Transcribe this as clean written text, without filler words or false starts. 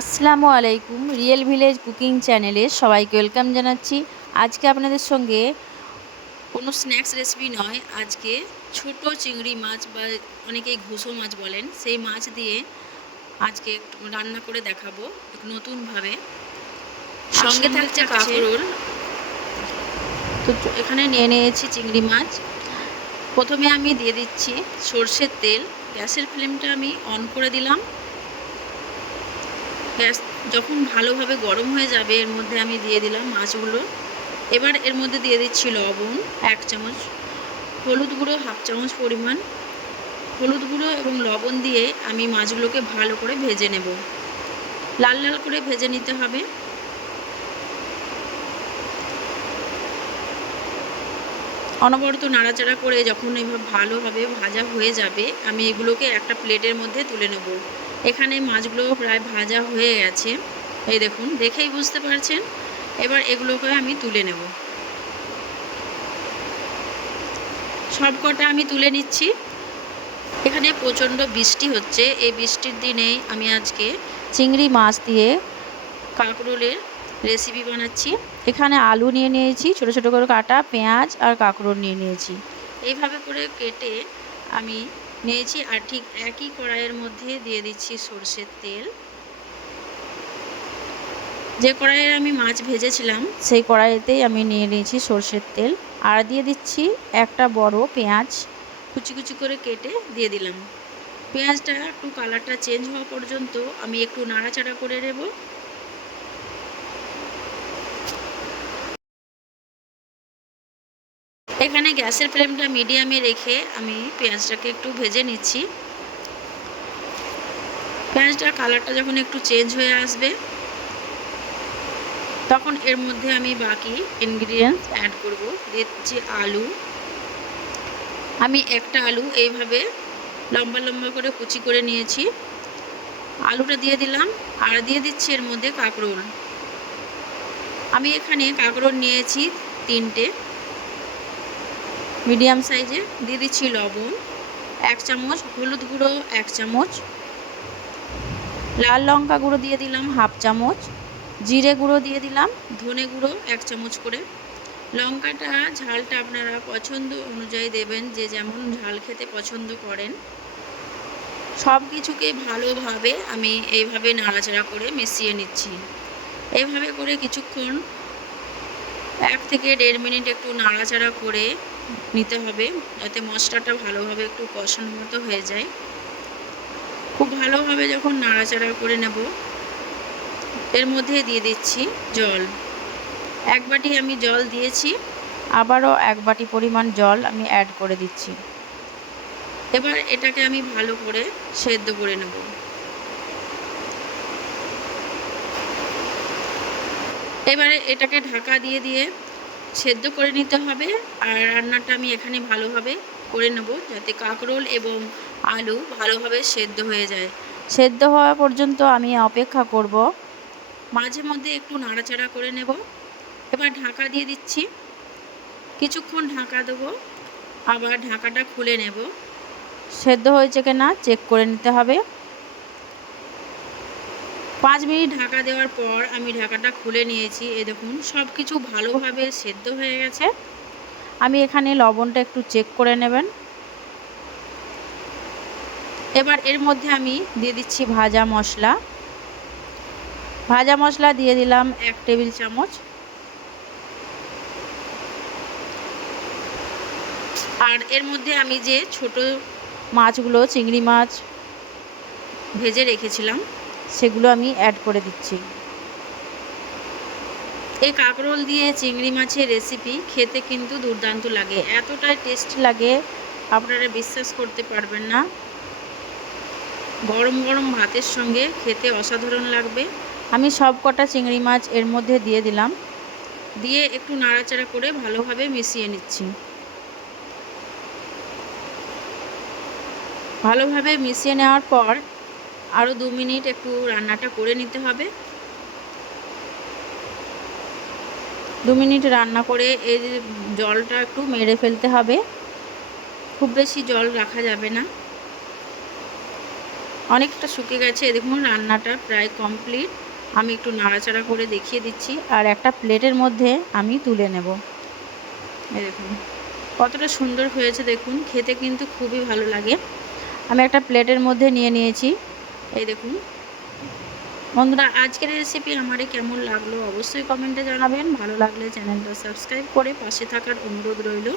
আসসালামু আলাইকুম। Real village cooking চ্যানেলে সবাইকে ওয়েলকাম জানাচ্ছি। আজকে আপনাদের সঙ্গে কোনো স্ন্যাক্স রেসিপি নয়, আজকে ছোট চিংড়ি মাছ বা অনেকেই ঘুষো মাছ বলেন, সেই মাছ দিয়ে আজকে একটু রান্না করে দেখাবো নতুনভাবে। সঙ্গে থাকছে কাঁকরোল। তো এখানে নিয়ে নিয়েছি চিংড়ি মাছ। প্রথমে আমি দিয়ে দিচ্ছি সর্ষের তেল। গ্যাসের ফ্লেমটা আমি অন করে দিলাম। গ্যাস যখন ভালোভাবে গরম হয়ে যাবে এর মধ্যে আমি দিয়ে দিলাম মাছগুলো। এবার এর মধ্যে দিয়ে দিচ্ছি লবণ 1 চামচ, হলুদ গুঁড়ো 1/2 চামচ পরিমাণ। হলুদ গুঁড়ো এবং লবণ দিয়ে আমি মাছগুলোকে ভালো করে ভেজে নেব। লাল লাল করে ভেজে নিতে হবে। অনবরত নাড়াচাড়া করে যখন এভাবে ভালোভাবে ভাজা হয়ে যাবে আমি এগুলোকে একটা প্লেটের মধ্যে তুলে নেব। এখানে মাছগুলো প্রায় ভাজা হয়ে গেছে, এই দেখুন, দেখেই বুঝতে পারছেন। এবার এগুলোকে আমি তুলে নেব। সবকটা আমি তুলে নিচ্ছি। এখানে প্রচণ্ড বৃষ্টি হচ্ছে, এই বৃষ্টির দিনে আমি আজকে চিংড়ি মাছ দিয়ে কাঁকরোলের রেসিপি বানাচ্ছি। এখানে আলু নিয়ে নিয়েছি ছোটো ছোটো করে কাটা, পেঁয়াজ আর কাঁকরোল নিয়ে নিয়েছি। এইভাবে করে কেটে আমি নিয়েছি। আর ঠিক একই কড়াইয়ের মধ্যে দিয়ে দিচ্ছি সরষের তেল। যে কড়াইয়ে আমি মাছ ভেজেছিলাম সেই কড়াইতেই আমি নিয়ে নিয়েছি সরষের তেল। আর দিয়ে দিচ্ছি একটা বড় পেঁয়াজ কুচি কুচি করে কেটে দিয়ে দিলাম। পেঁয়াজটা একটু কালারটা চেঞ্জ হওয়া পর্যন্ত আমি একটু নাড়াচাড়া করে নেব। এখানে গ্যাসের ফ্লেমটা মিডিয়ামে রেখে আমি পেঁয়াজটাকে একটু ভেজে নিচ্ছি। পেঁয়াজটার কালারটা যখন একটু চেঞ্জ হয়ে আসবে তখন এর মধ্যে আমি বাকি ইনগ্রিডিয়েন্টস অ্যাড করব। দিচ্ছি আলু। আমি একটা আলু এইভাবে লম্বা লম্বা করে কুচি করে নিয়েছি। আলুটা দিয়ে দিলাম। আর দিয়ে দিচ্ছি এর মধ্যে কাঁকরোল। আমি এখানে কাঁকরোল নিয়েছি 3টে মিডিয়াম সাইজে। দিয়ে দিচ্ছি লবণ 1 চামচ, হলুদ গুঁড়ো 1 চামচ, লাল লঙ্কা গুঁড়ো দিয়ে দিলাম 1/2 চামচ, জিরে গুঁড়ো দিয়ে দিলাম, ধনে গুঁড়ো 1 চামচ করে। লঙ্কাটা ঝালটা আপনারা পছন্দ অনুযায়ী দেবেন, যে যেমন ঝাল খেতে পছন্দ করেন। সব কিছুকে ভালোভাবে আমি এইভাবে নাড়াচাড়া করে মিশিয়ে নিচ্ছি। এইভাবে করে কিছুক্ষণ 1 থেকে 1.5 মিনিট একটু নাড়াচাড়া করে নিতে হবে, যাতে মশলাটা ভালোভাবে একটু কষানোর মতো হয়ে যায়। খুব ভালোভাবে যখন নাড়াচাড়া করে নেব এর মধ্যে দিয়ে দিচ্ছি জল। 1 বাটি আমি জল দিয়েছি, আবারও 1 বাটি পরিমাণ জল আমি অ্যাড করে দিচ্ছি। এবার এটাকে আমি ভালো করে সেদ্ধ করে নেব। এবারে এটাকে ঢাকা দিয়ে দিয়ে সেদ্ধ করে নিতে হবে। আর রান্নাটা আমি এখানে ভালোভাবে করে নেব, যাতে কাঁকরোল এবং আলু ভালোভাবে সেদ্ধ হয়ে যায়। সেদ্ধ হওয়া পর্যন্ত আমি অপেক্ষা করব। মাঝে মধ্যে একটু নাড়াচাড়া করে নেব। এবার ঢাকা দিয়ে দিচ্ছি। কিছুক্ষণ ঢাকা দেবো, আবার ঢাকাটা খুলে নেব। সেদ্ধ হয়েছে কিনা চেক করে নিতে হবে। 5 মিনিট ঢাকা দেওয়ার পর আমি ঢাকাটা খুলে নিয়েছি। এই দেখুন, সব কিছু ভালোভাবে সেদ্ধ হয়ে গেছে। আমি এখানে লবণটা একটু চেক করে নেবেন। এবার এর মধ্যে আমি দিয়ে দিচ্ছি ভাজা মশলা। ভাজা মশলা দিয়ে দিলাম 1 টেবিল চামচ। আর এর মধ্যে আমি যে ছোট মাছগুলো, চিংড়ি মাছ ভেজে রেখেছিলাম সেগুলো আমি অ্যাড করে দিচ্ছি। এই কাঁকরোল দিয়ে চিংড়ি মাছের রেসিপি খেতে কিন্তু দুর্দান্ত লাগে, এতটাই টেস্ট লাগে আপনারা বিশ্বাস করতে পারবেন না। গরম গরম ভাতের সঙ্গে খেতে অসাধারণ লাগবে। আমি সব কটা চিংড়ি মাছ এর মধ্যে দিয়ে দিলাম, দিয়ে একটু নাড়াচাড়া করে ভালোভাবে মিশিয়ে নিচ্ছি। ভালোভাবে মিশিয়ে নেওয়ার পর আরও 2 মিনিট একটু রান্নাটা করে নিতে হবে। 2 মিনিট রান্না করে এই জলটা একটু মেরে ফেলতে হবে, খুব বেশি জল রাখা যাবে না। অনেকটা শুকিয়ে গেছে। দেখুন রান্নাটা প্রায় কমপ্লিট। আমি একটু নাড়াচাড়া করে দেখিয়ে দিচ্ছি, আর একটা প্লেটের মধ্যে আমি তুলে নেব। এই দেখুন কতটা সুন্দর হয়েছে, দেখুন খেতে কিন্তু খুবই ভালো লাগে। আমি একটা প্লেটের মধ্যে নিয়ে নিয়েছি। এই দেখুন বন্ধুরা, আজকের রেসিপি আমারে কেমন লাগলো অবশ্যই কমেন্টে জানাবেন। ভালো লাগলে চ্যানেলটা সাবস্ক্রাইব করে পাশে থাকার অনুরোধ রইল।